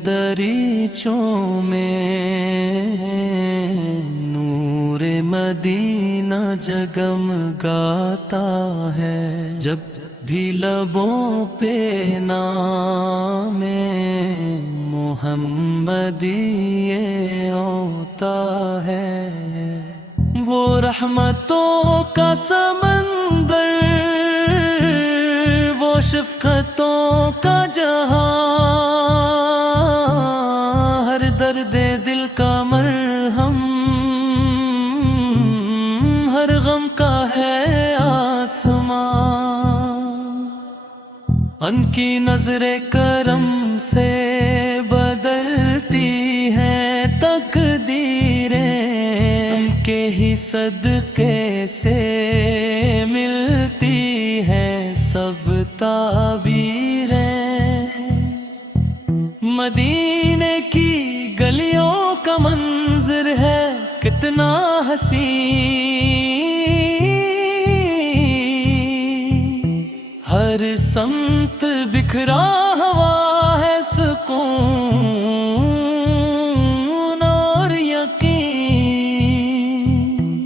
दरीचों में नूर मदीना जगमगाता है, जब भी लबों पे नामे मोहम्मदी ये होता है। वो रहमतों का समंदर, वो शफ़क़तों का जहां, हर दर्द दिल का मरहम, हर गम का है आसमां। उनकी नजरे करम से बदलती हैं तकदीरें, उनके ही सदके से मिलती हैं सब ताबीरें। मदीने की गलियों का मंजर है कितना हसीन, हर समत बिखरा हवा है सुकून और यकीन।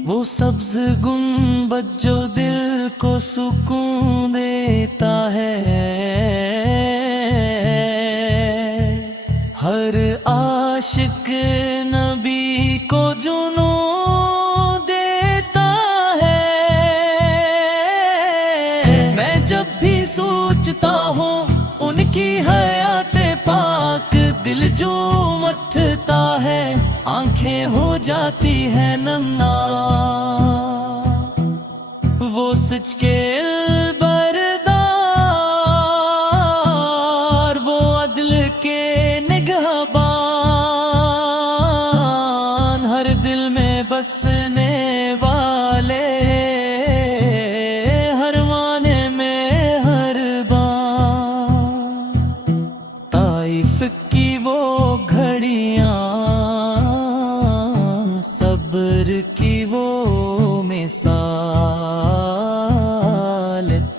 वो सब्ज गुंबद जो दिल को सुकून देता है, हर आशिक नबी को जुनून देता है। मैं जब भी सोचता हूँ उनकी हयात पाक, दिल झूम उठता है, आंखें हो जाती है नन्ना। वो सच के बरदार, वो अदल के निगहबान, हर दिल में बसने वाले, हर माने में हर बार। ताइफ की वो घड़ियां, सब्र की वो मिसाल,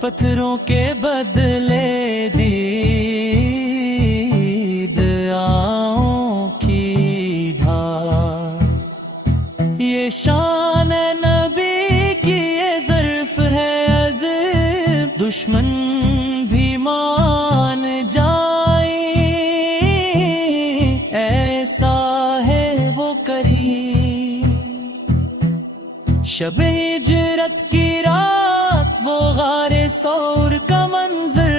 पत्थरों के बदले दीद आँखों की ढाल। ये शान नबी की ये ज़र्फ है अज़ीम, दुश्मन भी मान जाए, ऐसा है वो करीम। शब हिजरत की रात, वो गारे सौर का मंजर,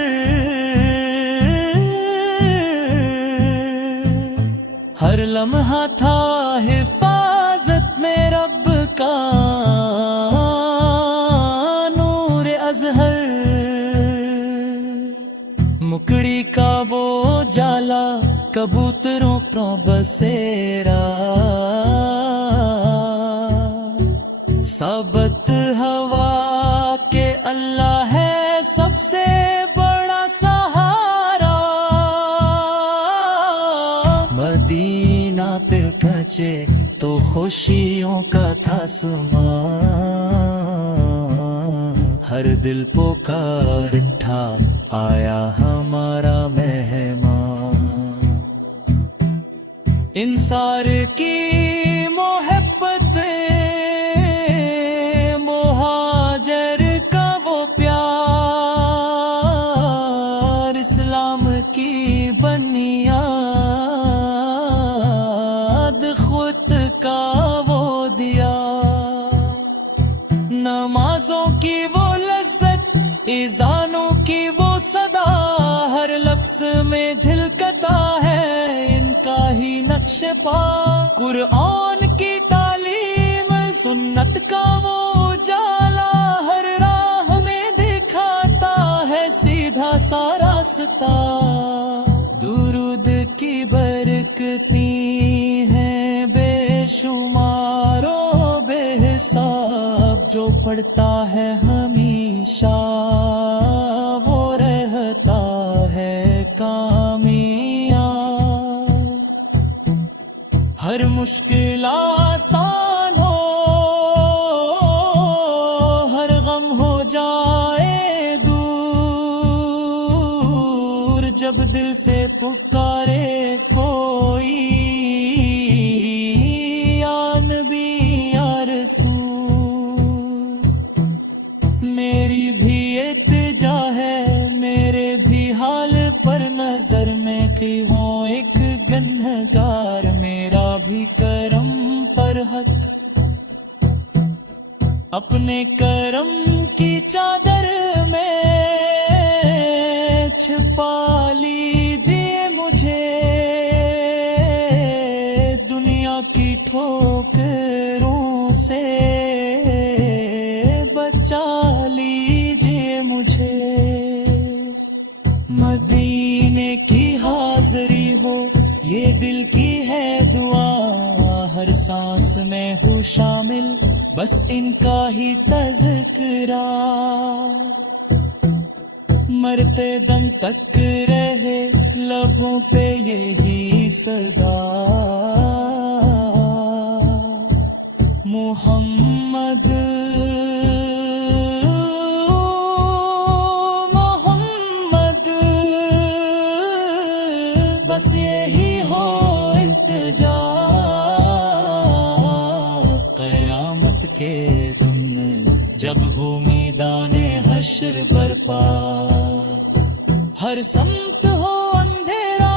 हर लम्हा था हिफाजत में रब का नूर अज़हर। मुकड़ी का वो जाला, कबूतरों को बसेरा, साबत हवा के अल्लाह है सबसे बड़ा सहारा। मदीना पे पहुंचे तो खुशियों का था समान, हर दिल पुकार उठा आया हमारा मेहमान। इंसार की मोहब्बत, मुहाजिर का वो प्यार, इस्लाम की बुनियाद खुद का वो दिया। नमाजों की वो लज्जत, इज़ानों की वो सदा, हर लफ्ज़ में झलकता है इनका ही नक्श पा। कुरान की तालीम, सुन्नत का वो उजाला, हर राह में दिखाता है सीधा सा रास्ता। दुरूद की बरकती हैं बेशुमारो बेहिसाब, जो पढ़ता है हमेशा वो रहता है कामयाब। हर मुश्किल आसान سر میں کی ہوں ایک گنہگار، میرا بھی کرم پر حق، اپنے کرم کی چادر میں چھپا لیجیے مجھے، دنیا کی ٹھوکروں سے بچا لیجیے مجھے، مدینے کی حاضری ہو یہ دل کی ہے دعا، ہر سانس میں ہو شامل بس ان کا ہی تذکرہ، مرتے دم تک رہے لبوں پہ یہی صدا، محمد محمد، بس یہی ہو التجا، قیامت کے دن جب ہو میدان حشر برپا، ہر سمت ہو اندھیرا،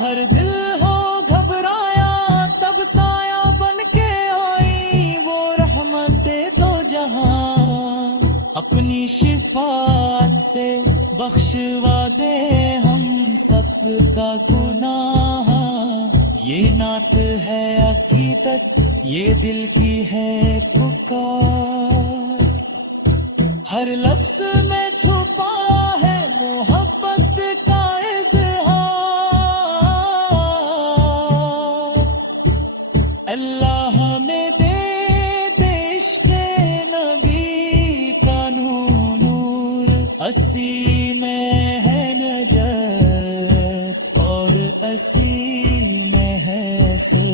ہر دل ہو گھبرایا، تب سایہ بن کے آئی وہ رحمت دو جہاں، اپنی شفاعت سے بخشوا دے ہم سب کا گناہ، یہ نعت ہے عقیدت، یہ دل کی ہے پکار، ہر لفظ میں چھپا ہے محبت کا اظہار، اللہ ہمیں دے دے عشق نبی کا نور، اسی میں ہے نجات اور اسی میں ہے سر